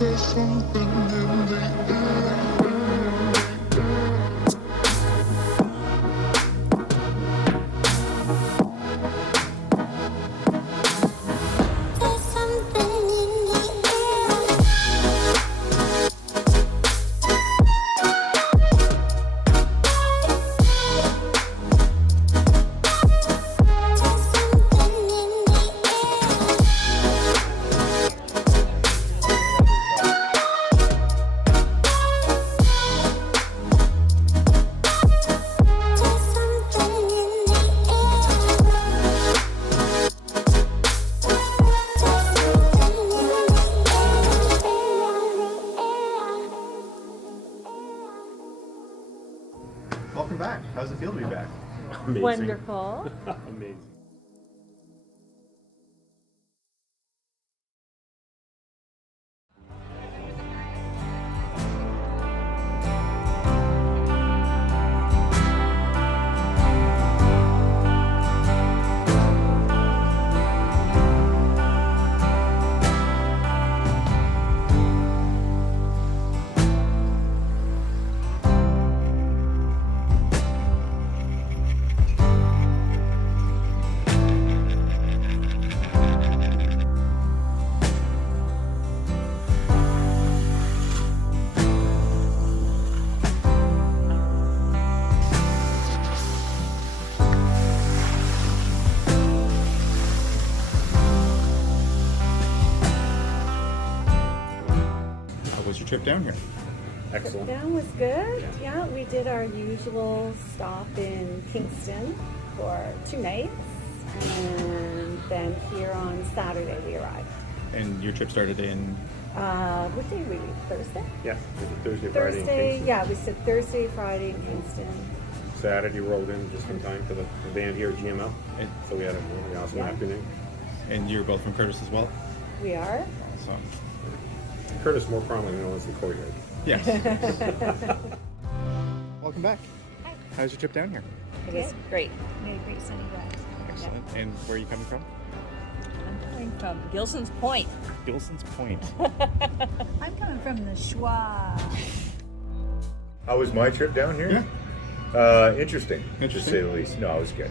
There's something in the air. Welcome back. How's it feel to be back? Amazing. Wonderful. Amazing. How was your trip down here? Excellent. That was good. Yeah, we did our usual stop in Kingston for 2 nights, and then here on Saturday we arrived. And your trip started in... What day were we? Thursday? Yeah, Thursday, Friday in Thursday, Kingston. yeah, we said Thursday, Friday in Kingston. Saturday rolled in just in time for the band here at GML. And, So we had a really awesome Yeah. afternoon. and you're both from Curtis as well? We are. So, Curtis, more prominently known as the courtyard. yes. Welcome back. Hi. How's your trip down here? It was great. We had a great sunny ride. Excellent. And where are you coming from? I'm coming from Gilson's Point. Gilson's Point. I'm coming from the Schwa. How was my trip down here? Yeah. Interesting, to Interesting. say the least. No, it was good.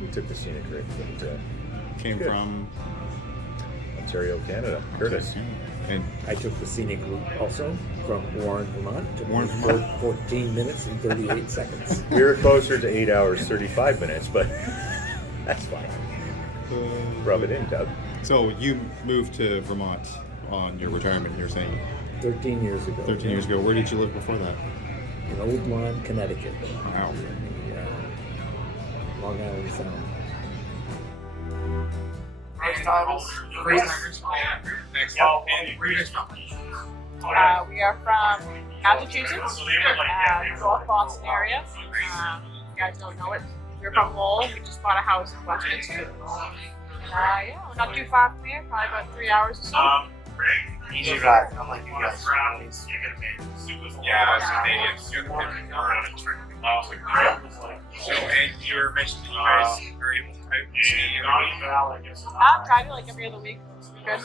We took the scenic route, but Came Good. from... Ontario, Canada. Curtis. And I took the scenic route also from Warren, Vermont. Took me Warren, Vermont. 14 minutes and 38 seconds. We were closer to 8 hours, 35 minutes, but that's fine. Rub it in, Doug. So you moved to Vermont on your retirement, you're saying 13 years ago. 13 years ago. Where did you live before that? In Old Lawn, Connecticut. Wow. In the, Long Island Sound. First timers. Where are you guys from? We are from Massachusetts, North Boston area. You guys don't know it. We're from Walloon. We just bought a house in Westminster. Yeah, we're not too far from here, probably about 3 hours or so. Easy ride. I'm like you guys. Yeah, so you're the So, and you were mentioning you guys were able to out and ski I'm driving like every other week. Good.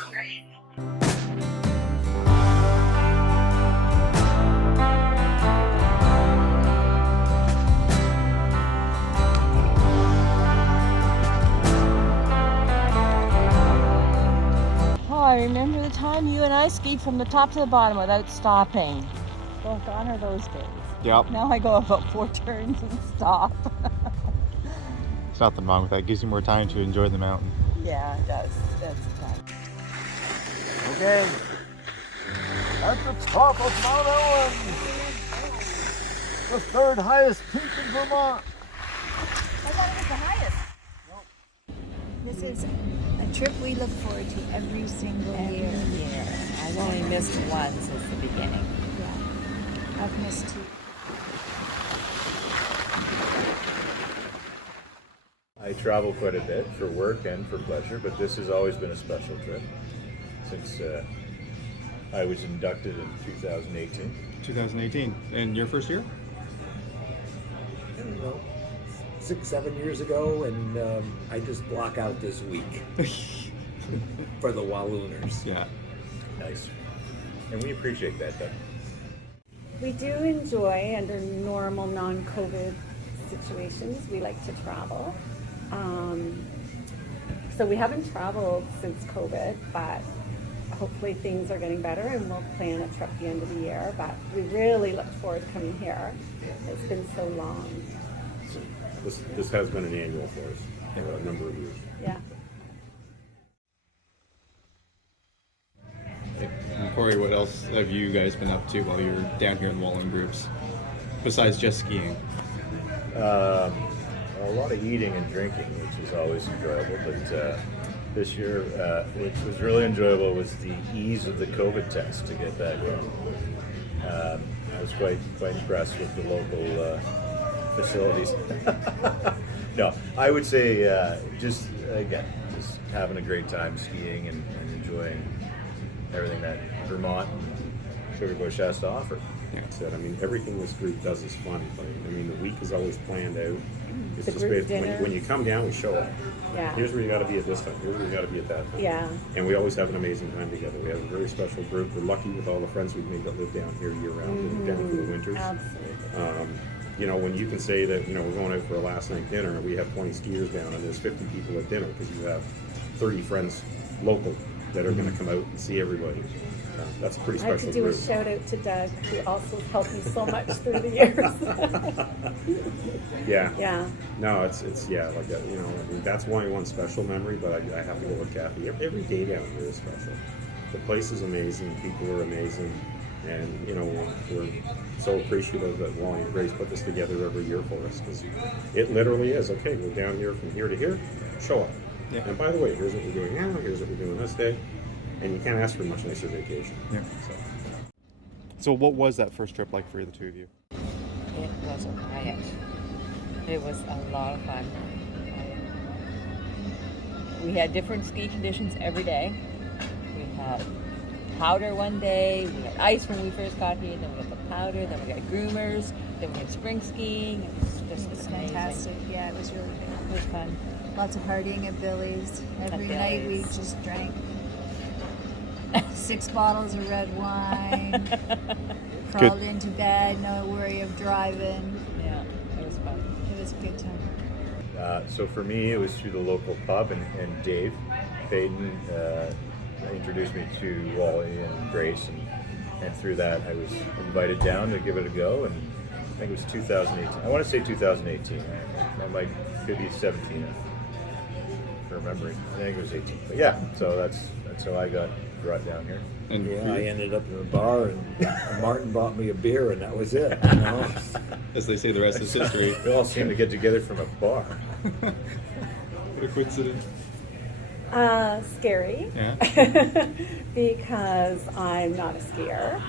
Oh, I remember the time you and I skied from the top to the bottom without stopping. Well, gone are those days. Yep. Now I go about 4 turns and stop. There's nothing wrong with that. Gives you more time to enjoy the mountain. Yeah, it does. That's the time. Okay. At the top of Mount Ellen, the 3rd highest peak in Vermont. I thought it was the highest. This is a trip we look forward to every single year. I've only missed one since the beginning. Yeah. I've missed 2. I travel quite a bit for work and for pleasure, but this has always been a special trip since I was inducted in 2018. 2018. And your first year? I don't know, 6-7 years ago, and I just block out this week for the Wallooners. Yeah. Nice. And we appreciate that, Doug. We do enjoy, under normal non-COVID situations, we like to travel. So we haven't traveled since COVID, but hopefully things are getting better and we'll plan a trip at the end of the year. But we really look forward to coming here. It's been so long. This has been an annual for us for a number of years. Yeah. And Corey, what else have you guys been up to while you were down here in Walloon groups, besides just skiing? A lot of eating and drinking, which is always enjoyable. But this year, which was really enjoyable, was the ease of the COVID test to get back home. I was quite impressed with the local facilities. No, I would say just having a great time skiing and enjoying everything that Vermont and Sugarbush has to offer. Said, I mean, everything this group does is fun. Like, I mean, the week is always planned out. It's The just group basically dinner. when you come down, we show up. Yeah. Here's where you got to be at this time. Here's where you got to be at that time. Yeah. And we always have an amazing time together. We have a very special group. We're lucky with all the friends we've made that live down here year round, and down for the winters. Absolutely. You know, when you can say that, you know, we're going out for a last night dinner and we have 20 skiers down and there's 50 people at dinner because you have 30 friends local that are going to come out and see everybody. That's a pretty I have special to do group. a shout out to Doug, who also helped me so much through the years. Yeah. Yeah. No, it's yeah, like that, you know, I mean, that's only one special memory, but I have to go with Kathy. Every day down here is special. The place is amazing, people are amazing, and you know, we're so appreciative that Wally and Grace put this together every year for us, because it literally is, okay, we're down here from here to here, show up. Yeah. And by the way, here's what we're doing now, here's what we're doing this day, and you can't ask for a much nicer vacation. Yeah. So what was that first trip like for the two of you? It was a riot. It was a lot of fun. We had different ski conditions every day. We had powder one day, we had ice when we first got here, then we got the powder, then we got groomers, then we had spring skiing. It was just It's amazing. fantastic. Yeah, it was really good. It was fun. Lots of partying at Billy's. Every night we Billy's. just drank 6 bottles of red wine. Crawled into bed, no worry of driving. Yeah, it was fun. It was a good time. So for me, it was through the local pub, and Dave Payton introduced me to Wally and Grace, and through that I was invited down to give it a go, and I think it was 2018. I want to say 2018. Could be 17. I'm remembering. I think it was 18. But yeah, so that's how I got brought down here. And Yeah, I ended up in a bar, and Martin bought me a beer, and that was it. You know? as they say, the rest is history. We all seem to get together from a bar. What a coincidence. Scary. Yeah. Because I'm not a skier.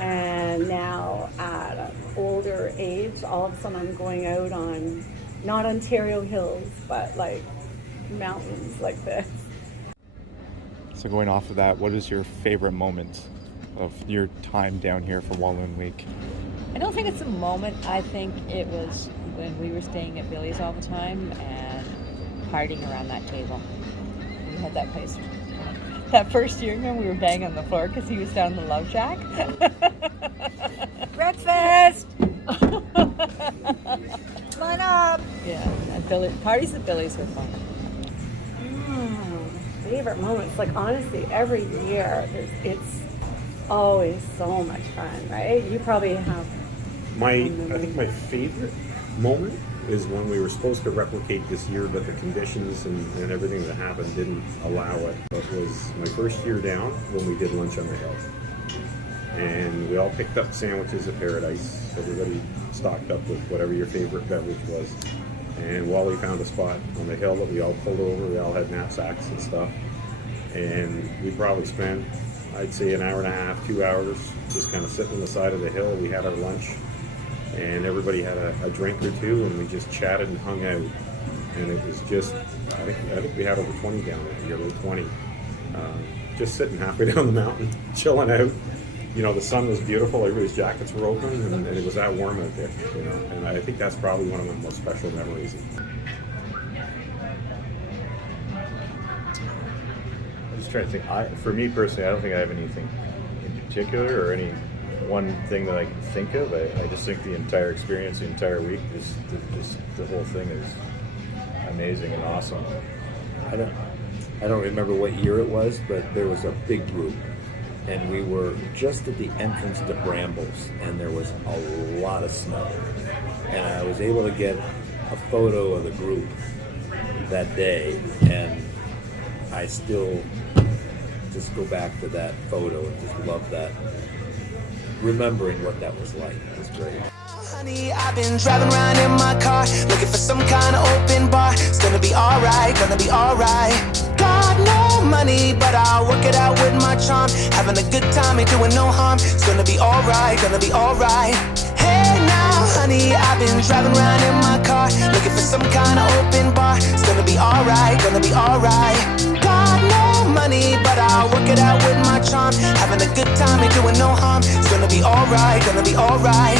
And now at an older age, all of a sudden I'm going out on, not Ontario hills, but like mountains like this. So going off of that, what is your favorite moment of your time down here for Walloon Week? I don't think it's a moment. I think it was when we were staying at Billy's all the time and partying around that table. We had that place. That first year, remember, we were banging on the floor because he was down in the love shack. Breakfast! Line up! Yeah, and parties at Billy's were fun. Favorite moments, like honestly, every year it's always so much fun, right? You probably have. I think my favorite moment is when we were supposed to replicate this year, but the conditions and everything that happened didn't allow it. But it was my first year down when we did lunch on the hill. And we all picked up sandwiches at Paradise. Everybody stocked up with whatever your favorite beverage was. And Wally found a spot on the hill that we all pulled over. We all had knapsacks and stuff. And we probably spent, I'd say, an hour and a half, 2 hours, just kind of sitting on the side of the hill. We had our lunch, and everybody had a drink or two, and we just chatted and hung out. And it was just, I think we had over 20 down that year, about 20. Just sitting halfway down the mountain, chilling out. You know, the sun was beautiful, everybody's jackets were open, and it was that warm out there, you know. And I think that's probably one of my most special memories. I'm just trying to think. For me personally, I don't think I have anything in particular or any one thing that I can think of. I just think the entire experience, the entire week, just the whole thing is amazing and awesome. I don't remember what year it was, but there was a big group, and we were just at the entrance to Brambles, and there was a lot of snow, and I was able to get a photo of the group that day, and I still just go back to that photo and just love that, remembering what that was like. It was great. Honey, I've been driving around in my car, looking for some kind of open bar. It's gonna be alright, gonna be alright. Got no money, but I'll work it out with my charm. Having a good time, ain't doing no harm. It's gonna be alright, gonna be alright. Hey now, honey, I've been driving around in my car, looking for some kind of open bar. It's gonna be alright, gonna be alright. Got no money, but I'll work it out with my charm. Having a good time, ain't doing no harm. It's gonna be alright, gonna be alright.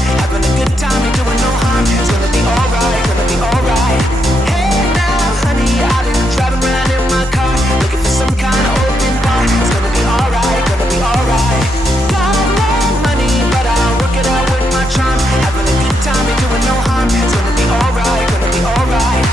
Having a good time, ain't doing no harm. It's gonna be alright, gonna be alright. Hey now, honey, I've been driving around in my car, looking for some kind of open bar. It's gonna be alright, gonna be alright. Got no money, but I'll work it out with my charm. Having a good time, ain't doing no harm. It's gonna be alright, gonna be alright.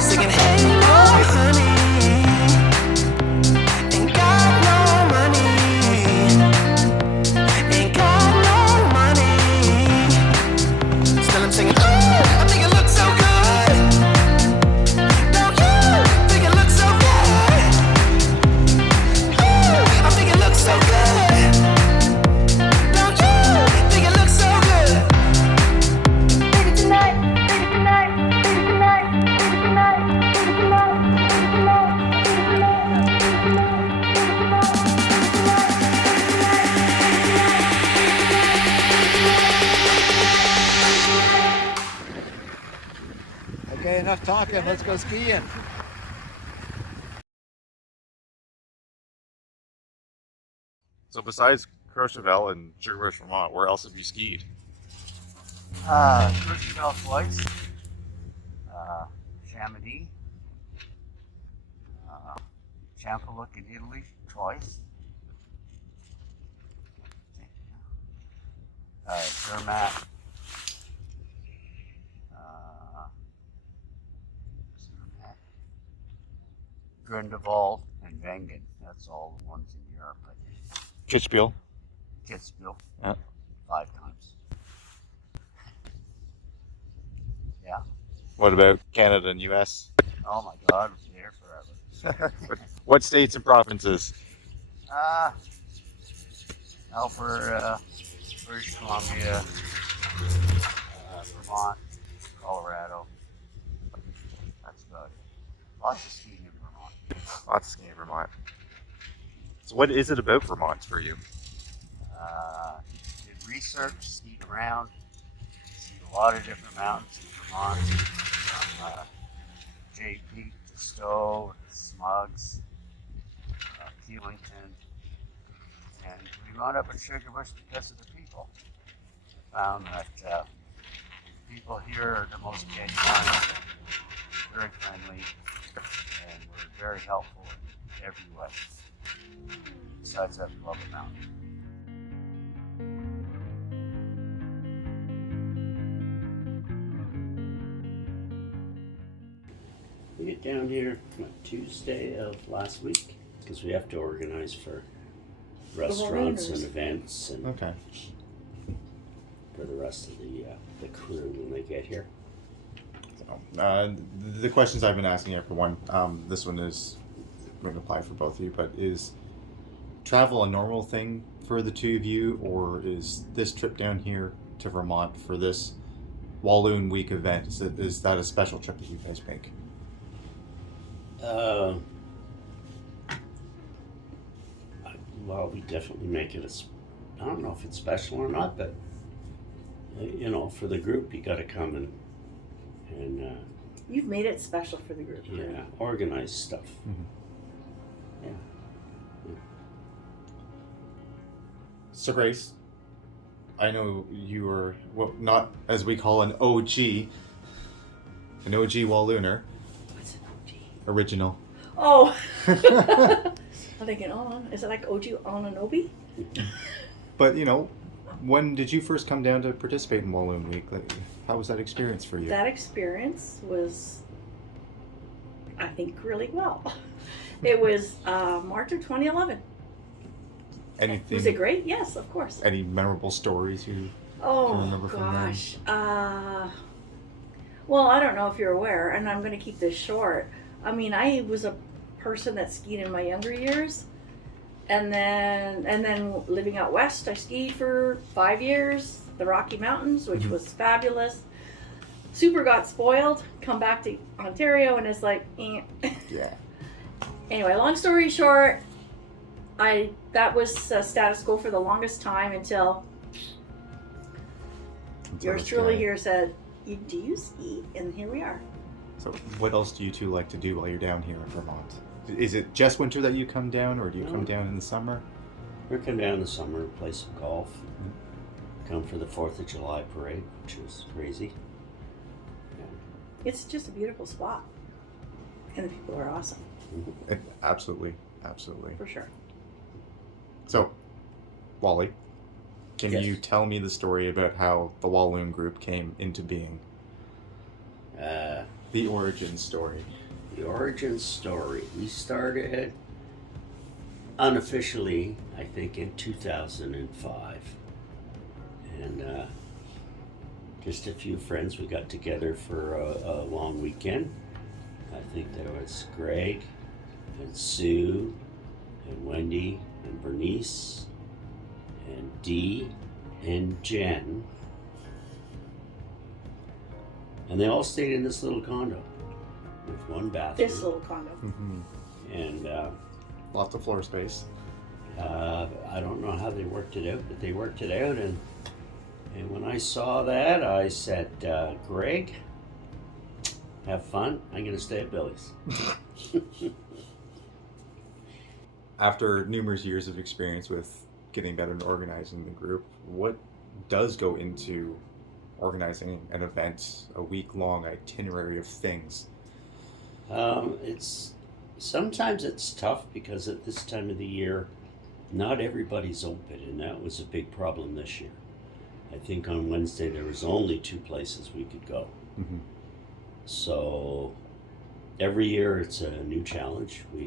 Singing, hey now, honey, ain't got no money, ain't got no money. Still I'm singing, oh, I think it looks so good. Don't you think it looks so good? Oh, I think it looks so good. Don't you think it looks so good? Baby tonight, baby tonight, baby tonight, baby tonight, baby tonight, Okay, enough talking. Let's go skiing. So besides Courchevel and Sugarbush, Vermont, where else have you skied? Courchevel twice, Chamonix, Champalic in Italy twice, Zermatt, Grindelwald, and Wengen. That's all the ones in Europe. Kitzbühel. Kitzbühel, Yeah. 5 times. Yeah. What about Canada and US? Oh my God, I was there forever. What states and provinces? Alberta, British Columbia, Vermont, Colorado. That's about it. Lots of skiing in Vermont. Lots of skiing in Vermont. So what is it about Vermont for you? Did research, skied around, skied a lot of different mountains in Vermont, from Jay Peak to Stowe, Smugs, Hewington, and we wound up in Sugarbush because of the people. We found that people here are the most genuine, very friendly, and were very helpful in every way. Besides that, we love the mountain. We get down here Tuesday of last week because we have to organize for restaurants and events, and Okay. for the rest of the crew when they get here. So, the questions I've been asking everyone, this one is going to apply for both of you, but is travel a normal thing for the two of you, or is this trip down here to Vermont for this Walloon Week event, is that a special trip that you guys make? Well, we definitely make it I don't know if it's special or not, but you know, for the group, you got to come and You've made it special for the group. yeah, organize stuff. Yeah. So Grace, I know you were, well, not as we call an OG Wallooner. What's an OG? Original. Oh. I'm thinking, is it like OG Onanobi? But you know, when did you first come down to participate in Walloon Week? Like, how was that experience for you? That experience was, I think, really well. It was March of 2011. Anything? Was it great? Yes, of course. Any memorable stories you can remember from them? Gosh. Well, I don't know if you're aware, and I'm going to keep this short. I mean, I was a person that skied in my younger years, and then living out west, I skied for 5 years, the Rocky Mountains, which was fabulous. Super got spoiled. Come back to Ontario, and it's like, eh. Yeah. Anyway, long story short, that was status quo for the longest time until yours it's truly gone. here said, do you ski? And here we are. So what else do you two like to do while you're down here in Vermont? Is it just winter that you come down, or do you come down in the summer? We come down in the summer, play some golf, come for the 4th of July parade, which is crazy. It's just a beautiful spot. And the people are awesome. Absolutely. For sure. So, Wally, can Yes. you tell me the story about how the Walloon group came into being? The origin story. The origin story. We started unofficially, I think, in 2005. And just a few friends, we got together for a long weekend. I think there was Greg and Sue and Wendy and Bernice and Dee and Jen. And they all stayed in this little condo with one bathroom. This little condo. And lots of floor space. I don't know how they worked it out, but they worked it out. And when I saw that, I said, Greg, have fun. I'm going to stay at Billy's. After numerous years of experience with getting better and organizing the group, what does go into organizing an event, a week-long itinerary of things? Sometimes it's tough because at this time of the year, not everybody's open, and that was a big problem this year. I think on Wednesday there was only 2 places we could go. So every year it's a new challenge. We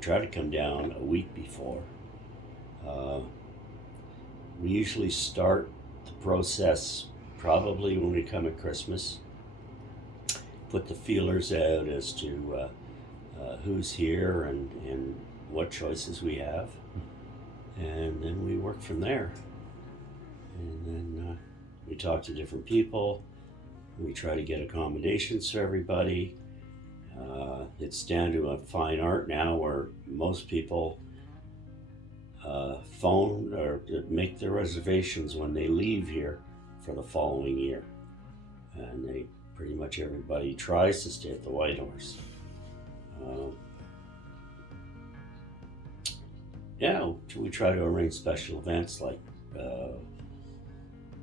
try to come down a week before. We usually start the process probably when we come at Christmas. Put the feelers out as to who's here and what choices we have. And then we work from there. And then we talk to different people. We try to get accommodations for everybody. It's down to a fine art now where most people phone or make their reservations when they leave here for the following year. And pretty much everybody tries to stay at the White Horse. We try to arrange special events like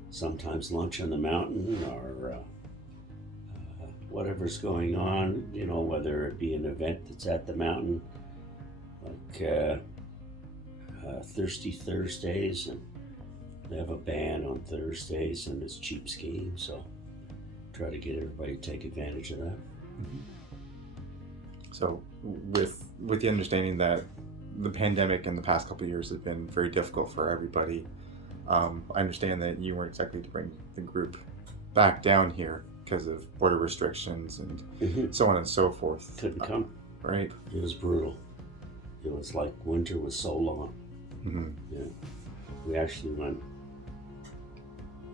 sometimes lunch on the mountain or whatever's going on, whether it be an event that's at the mountain, like Thirsty Thursdays, and they have a band on Thursdays and it's cheap skiing, so try to get everybody to take advantage of that. So with the understanding that the pandemic in the past couple of years has been very difficult for everybody. I understand that you weren't exactly to bring the group back down here because of border restrictions and so on and so forth. Couldn't come. Right. It was brutal. It was like winter was so long. Yeah. We actually went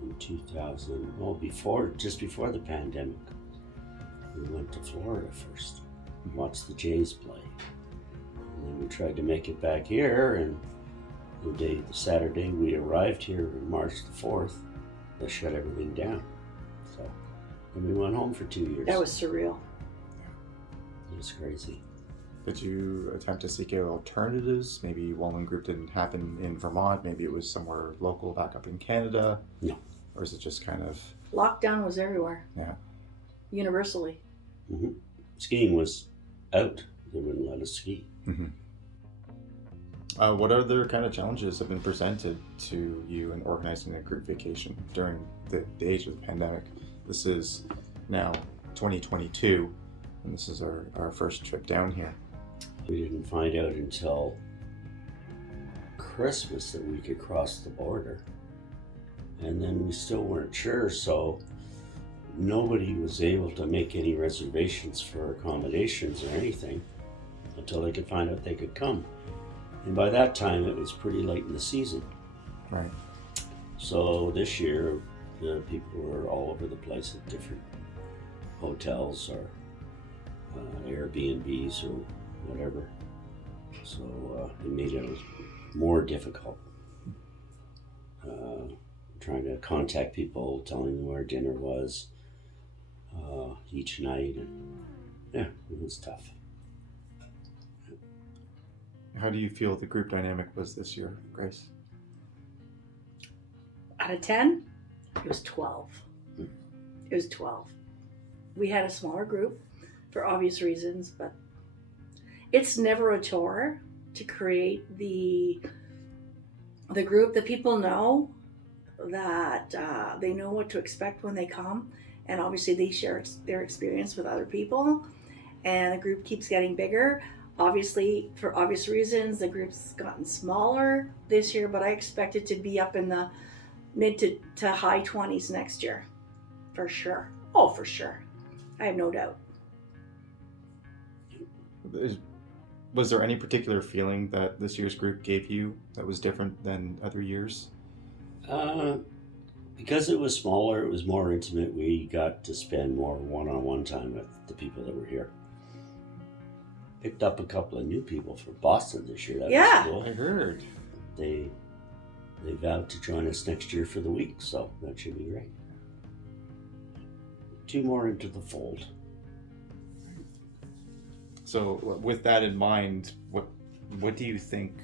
in 2000, well, just before the pandemic. We went to Florida first, watched the Jays play. And then we tried to make it back here, and the Saturday we arrived here on March the 4th, they shut everything down. So, and we went home for 2 years. That was surreal. It was crazy. Did you attempt to seek out alternatives? Maybe Walloon Group didn't happen in Vermont. Maybe it was somewhere local back up in Canada. No. Or is it just kind of... Lockdown was everywhere. Yeah. Universally. Skiing was out. They wouldn't let us ski. What other kind of challenges have been presented to you in organizing a group vacation during the age of the pandemic? This is now 2022, and this is our first trip down here. We didn't find out until Christmas that we could cross the border. And then we still weren't sure, so nobody was able to make any reservations for accommodations or anything until they could find out they could come. And by that time, it was pretty late in the season. Right. So this year, the people were all over the place at different hotels or Airbnbs or whatever. So it made it more difficult. Trying to contact people, telling them where dinner was each night, and yeah, it was tough. How do you feel the group dynamic was this year, Grace? Out of 10, it was 12. It was 12. We had a smaller group for obvious reasons, but it's never a chore to create the group that people know, that they know what to expect when they come, and obviously they share their experience with other people, and the group keeps getting bigger. Obviously, for obvious reasons, the group's gotten smaller this year, but I expect it to be up in the mid to high 20s next year, for sure. Oh, for sure. I have no doubt. Was there any particular feeling that this year's group gave you that was different than other years? Because it was smaller, it was more intimate. We got to spend more one-on-one time with the people that were here. Picked up a couple of new people from Boston this year. That was cool. I heard. They vowed to join us next year for the week, so that should be great. 2 more into the fold. So with that in mind, what do you think,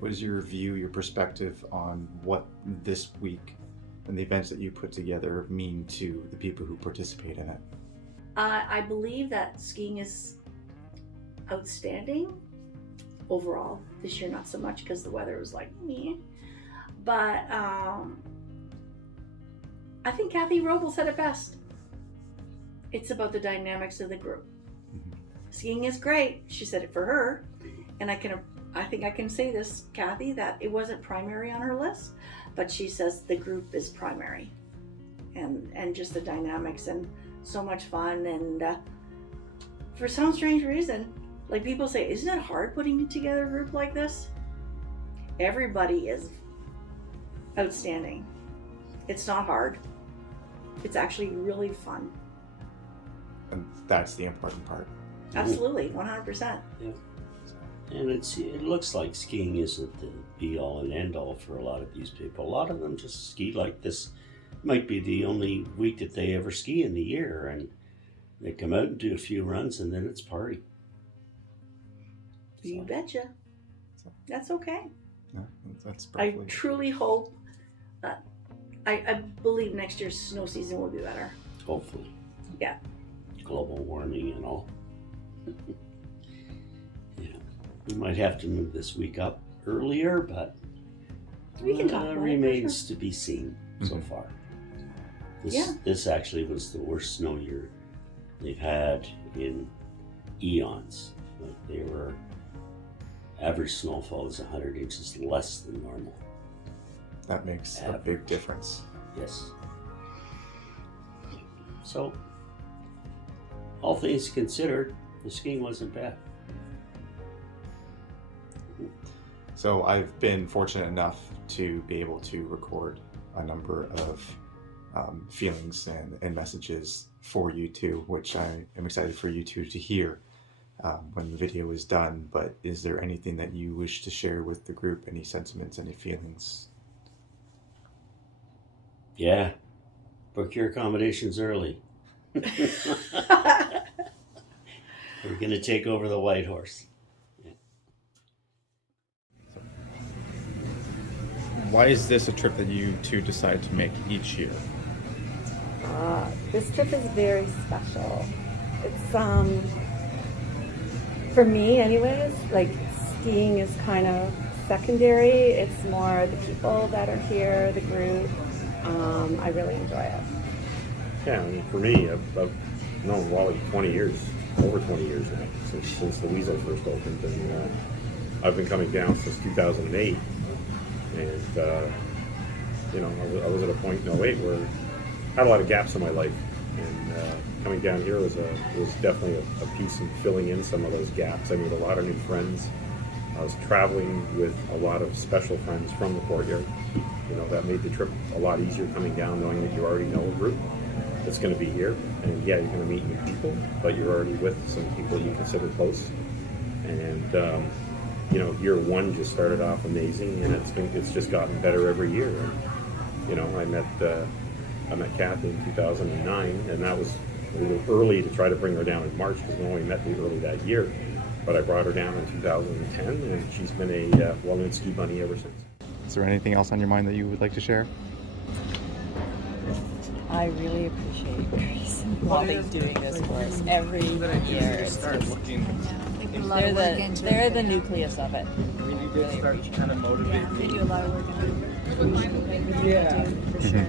what is your view, your perspective on what this week and the events that you put together mean to the people who participate in it? I believe that skiing is outstanding overall. This year not so much because the weather was like me. But I think Kathy Roble said it best. It's about the dynamics of the group. Skiing is great. She said it for her. And I think I can say this, Kathy, that it wasn't primary on her list, but she says the group is primary. And just the dynamics and so much fun. And for some strange reason, like people say, isn't it hard putting together a group like this? Everybody is outstanding. It's not hard. It's actually really fun. And that's the important part. Absolutely, 100%. Yeah. And it looks like skiing isn't the be-all and end-all for a lot of these people. A lot of them just ski like this. Might be the only week that they ever ski in the year, and they come out and do a few runs, and then it's party. You betcha. That's okay. Yeah, that's I probably... truly hope that I believe next year's snow season will be better. Hopefully. Yeah. Global warming and all. Yeah. We might have to move this week up earlier, but we can talk about remains it, to be seen so far. Yeah. This actually was the worst snow year they've had in eons. Like they were average snowfall is 100 inches less than normal. That makes a big difference. Yes. So, all things considered, the skiing wasn't bad. So I've been fortunate enough to be able to record a number of feelings and messages for you two, which I am excited for you two to hear when the video is done. But is there anything that you wish to share with the group? Any sentiments, any feelings? Yeah. Book your accommodations early. We're going to take over the White Horse. Why is this a trip that you two decide to make each year? This trip is very special. It's for me anyways, like skiing is kind of secondary. It's more the people that are here, the group. I really enjoy it. Yeah, I mean, for me, I've known Wally 20 years, over 20 years now, since the Weasel first opened, and I've been coming down since 2008. And you know, I was at a point in 08 where I had a lot of gaps in my life, and coming down here was definitely a piece in filling in some of those gaps. I made a lot of new friends. I was traveling with a lot of special friends from the courtyard. You know, that made the trip a lot easier coming down, knowing that you already know a group that's going to be here. And yeah, you're going to meet new people, but you're already with some people you consider close. And you know, year one just started off amazing, and it's just gotten better every year. And, you know, I met Kathy in 2009, and that was a little early to try to bring her down in March because we only met me early that year. But I brought her down in 2010, and she's been a Walloon ski bunny ever since. Is there anything else on your mind that you would like to share? I really appreciate Grace and Wally doing this for us every year. It's just, they're the nucleus of it. We need to start kind of motivating. They do a lot of work on it. Yeah, for sure.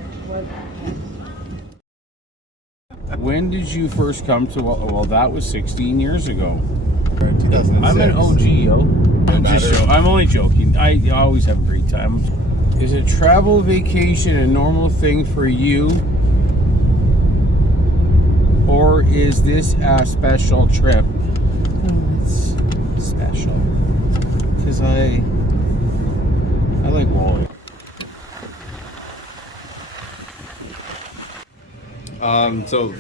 When did you first come to? Well, that was 16 years ago. 2006. I'm an OG, yo. I'm only joking. I always have a great time. Is a travel vacation a normal thing for you? Or is this a special trip? Oh, it's special. Because I like Wally. So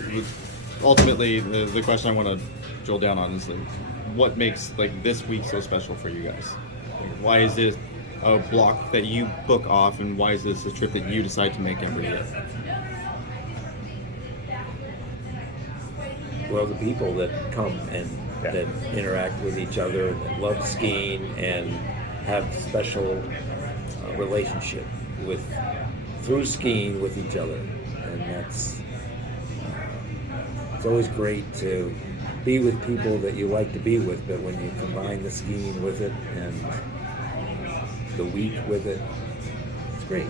ultimately, the question I want to drill down on is like, what makes like this week so special for you guys? Like, why is this a block that you book off, and why is this a trip that you decide to make every year? Well, the people that come and that interact with each other, that love skiing and have special relationship through skiing with each other, and that's it's always great to be with people that you like to be with, but when you combine the skiing with it and the week with it, it's great.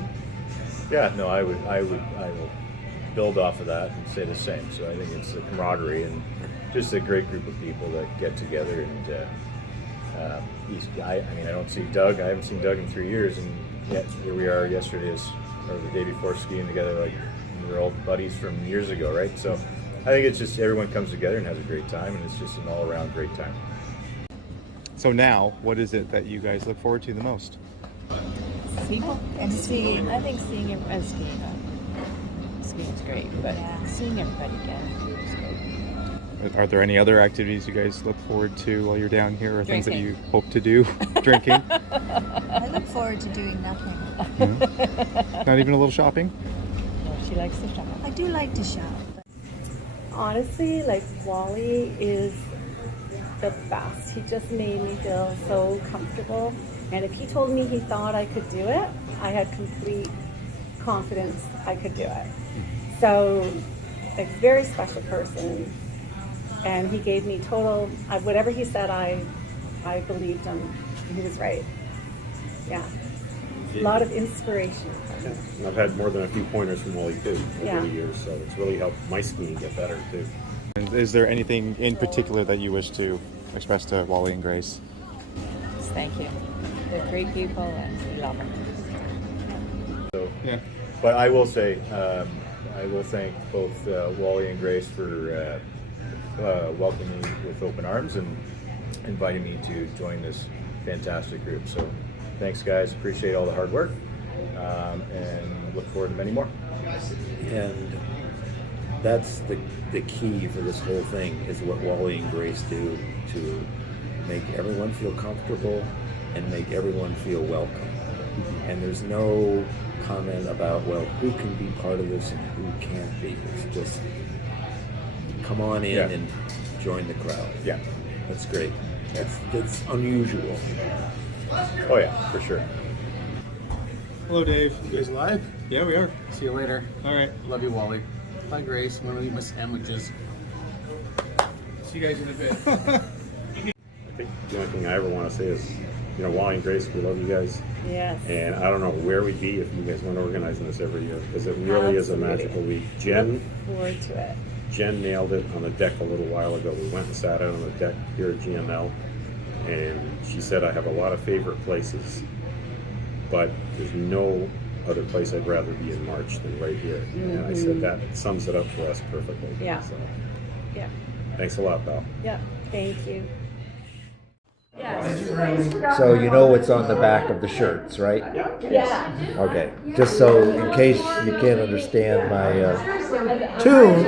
Yeah, no, I will build off of that and say the same. So I think it's a camaraderie and just a great group of people that get together. And I mean, I don't see Doug. I haven't seen Doug in 3 years, and yet here we are yesterday, or the day before, skiing together like we're old buddies from years ago, right? So I think it's just everyone comes together and has a great time, and it's just an all-around great time. So now, what is it that you guys look forward to the most? People and skiing. I think seeing skiing. Skiing's great, but seeing everybody again is great. Are there any other activities you guys look forward to while you're down here, or things that Drinking. you hope to do? Drinking? I look forward to doing nothing. Not even a little shopping? No, she likes to shop. I do like to shop. Honestly, like Wally is the best. He just made me feel so comfortable. And if he told me he thought I could do it, I had complete confidence I could do it. So, a very special person. And he gave me total, whatever he said, I believed him. He was right. Yeah. A lot of inspiration. Yeah. And I've had more than a few pointers from Wally too over the years, so it's really helped my skiing get better too. And is there anything in particular that you wish to express to Wally and Grace? Yes, thank you. They're great people and we love them. So, yeah. But I will say, I will thank both Wally and Grace for welcoming me with open arms and inviting me to join this fantastic group. So thanks, guys. Appreciate all the hard work, and look forward to many more. And that's the key for this whole thing is what Wally and Grace do to make everyone feel comfortable and make everyone feel welcome. And there's no comment about, well, who can be part of this and who can't be. It's just come on in and join the crowd. Yeah. That's great. That's unusual. Oh yeah, for sure. Hello, Dave. You guys live? Yeah, we are. See you later. All right. Love you, Wally. Bye, Grace. I'm gonna eat my sandwiches. See you guys in a bit. I think the only thing I ever want to say is, Wally and Grace, we love you guys. Yes. And I don't know where we'd be if you guys weren't organizing this every year, because it really is a magical week. Jen, Look forward to it. Jen nailed it on the deck a little while ago. We went and sat out on the deck here at GML, and she said, I have a lot of favorite places, but there's no other place I'd rather be in March than right here. And I said that sums it up for us perfectly. Yeah. So, Yeah. thanks a lot, pal. Yeah. Thank you. So you know what's on the back of the shirts, right? Yeah. Okay. Just so in case you can't understand my tune.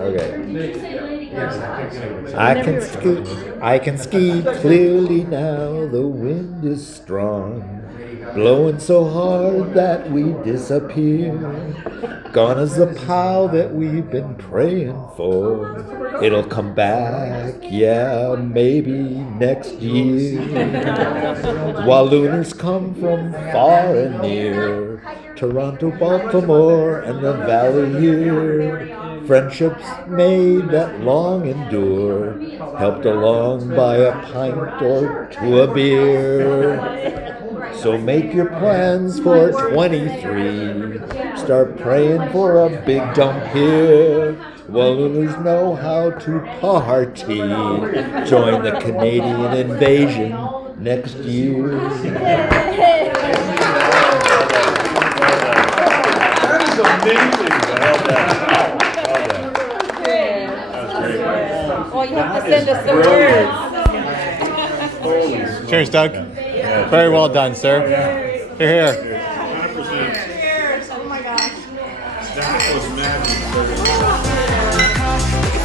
Okay. I can ski clearly now. The wind is strong, blowing so hard that we disappear. Gone is the pile that we've been praying for. It'll come back, yeah, maybe next year. Wallooners come from far and near, Toronto, Baltimore, and the valley here. Friendships made that long endure, helped along by a pint or two of beer. So make your plans for 23. Start praying for a big dump here. Wallooners know how to party. Join the Canadian invasion next year. That is amazing. Well done. Oh, you have to send us the words. Cheers, Doug. Very well done, sir. Here, here. 100%. Cheers. Oh my gosh. That was magic.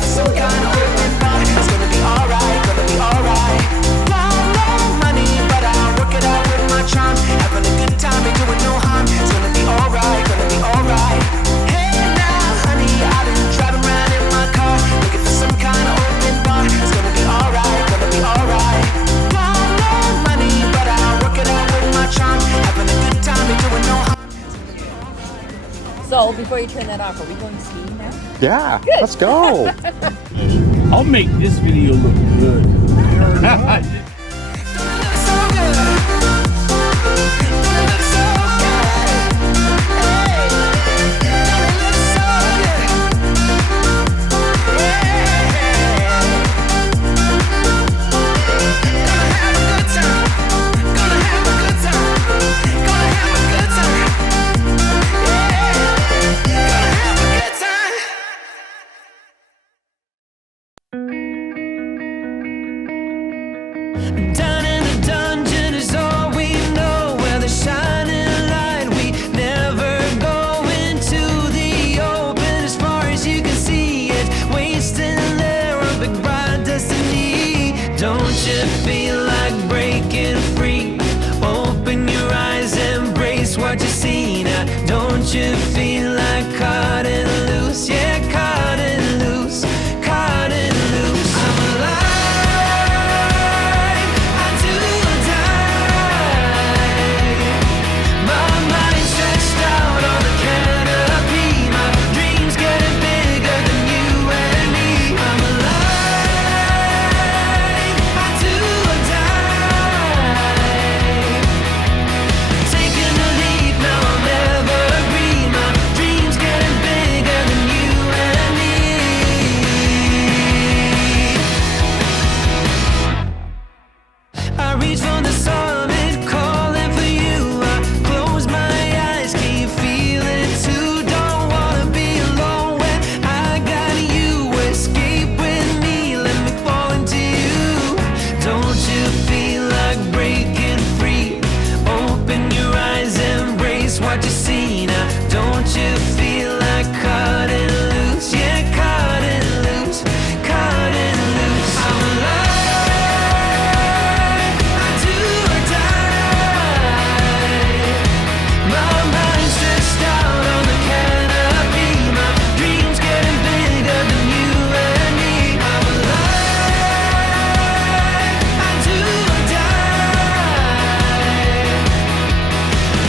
Some kind of open bar. It's gonna be alright, gonna be alright. Got no money, but I'll work it out with my charm. Having a good time and doing no harm. It's gonna be alright, gonna be alright. Hey now, honey, I've been driving around in my car, looking for some kind of open bar. It's gonna be alright, gonna be alright. Got no money, but I'll work it out with my charm. Having a good time and doing no harm. So, before you turn that off, are we going skiing now? Yeah, Good. let's go. I'll make this video look good. reach for the summit, calling for you. I close my eyes, can you feel it too? Don't wanna be alone when I got you. Escape with me, let me fall into you. Don't you feel like breaking free? Open your eyes, embrace what you see now. Don't you feel like cutting loose? Yeah, cutting loose, cutting loose. I'm alive, I do or die. My mind's stretched out on the canopy. My dreams getting bigger than you and me. I'm alive, I do or die.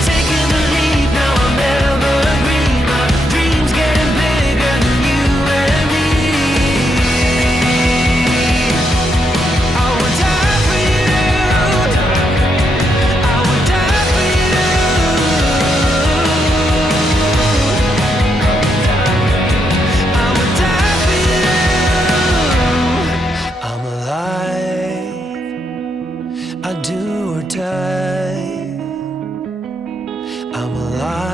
Taking the lead, now I'm evergreen. My dreams getting bigger than you and me. I would die for you. I would die for you. I would die for you. I'm alive, I do or die. I'm alive.